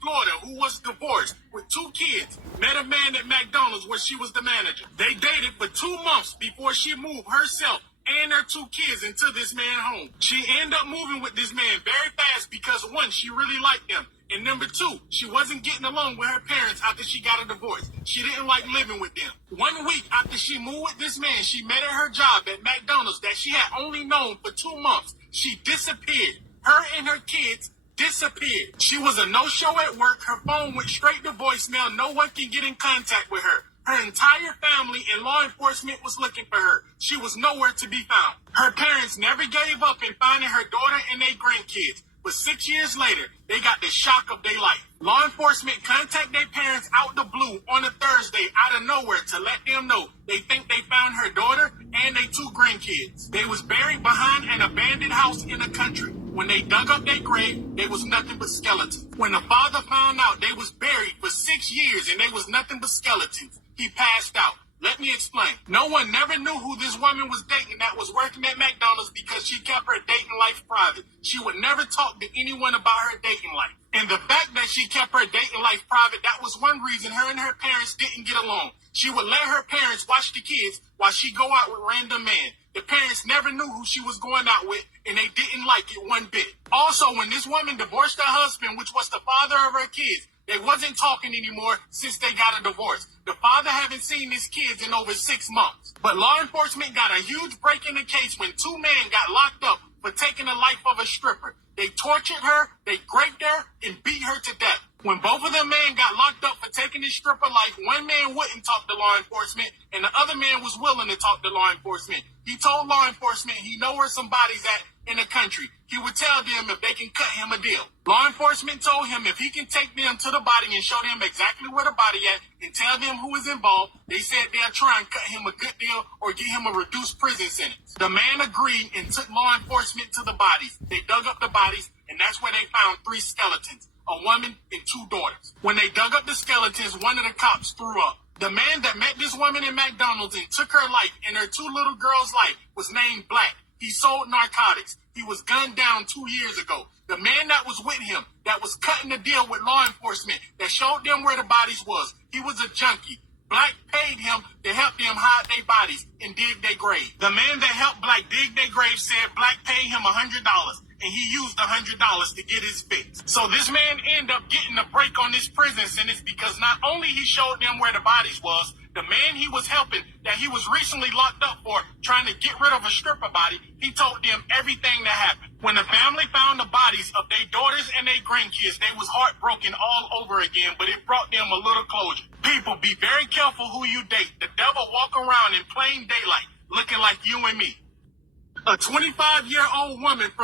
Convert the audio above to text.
Florida who was divorced with 2 kids met a man at McDonald's where she was the manager. They dated for 2 months before she moved herself and her 2 kids into this man's home. She ended up moving with this man very fast because, 1, she really liked him. And number 2, she wasn't getting along with her parents after she got a divorce. She didn't like living with them. 1 week after she moved with this man, she met at her job at McDonald's that she had only known for 2 months. She disappeared. Her and her kids disappeared. She was a no-show at work. Her phone went straight to voicemail. No one can get in contact with her. Her entire family and law enforcement was looking for her. She was nowhere to be found. Her parents never gave up in finding her daughter and their grandkids. But 6 years later, they got the shock of their life. Law enforcement contacted their parents out the blue on a Thursday out of nowhere to let them know they think they found her daughter and their 2 grandkids. They was buried behind an abandoned house in the country. When they dug up their grave, they was nothing but skeletons. When the father found out they was buried for 6 years and they was nothing but skeletons, he passed out. Let me explain. No one never knew who this woman was dating that was working at McDonald's because she kept her dating life private. She would never talk to anyone about her dating life. And the fact that she kept her dating life private, that was one reason her and her parents didn't get along. She would let her parents watch the kids while she go out with random men. The parents never knew who she was going out with, and they didn't like it one bit. Also, when this woman divorced her husband, which was the father of her kids, they wasn't talking anymore since they got a divorce. The father haven't seen his kids in over 6 months. But law enforcement got a huge break in the case when 2 men got locked up for taking the life of a stripper. They tortured her, they raped her, and beat her to death. When both of them men got locked up for taking this stripper life, one man wouldn't talk to law enforcement, and the other man was willing to talk to law enforcement. He told law enforcement he know where some bodies at in the country. He would tell them if they can cut him a deal. Law enforcement told him if he can take them to the body and show them exactly where the body at and tell them who is involved, they said they'll try and cut him a good deal or get him a reduced prison sentence. The man agreed and took law enforcement to the bodies. They dug up the bodies, and that's where they found 3 skeletons, a woman and 2 daughters. When they dug up the skeletons, one of the cops threw up. The man that met this woman in McDonald's and took her life and her 2 little girls' life was named Black. He sold narcotics. He was gunned down 2 years ago. The man that was with him, that was cutting the deal with law enforcement, that showed them where the bodies was, he was a junkie. Black paid him to help them hide their bodies and dig their grave. The man that helped Black dig their grave said Black paid him $100. And he used $100 to get his fix. So this man ended up getting a break on this prison sentence because not only he showed them where the bodies was, the man he was helping that he was recently locked up for trying to get rid of a stripper body, he told them everything that happened. When the family found the bodies of their daughters and their grandkids, they was heartbroken all over again, but it brought them a little closure. People, be very careful who you date. The devil walk around in plain daylight looking like you and me. A 25-year-old woman from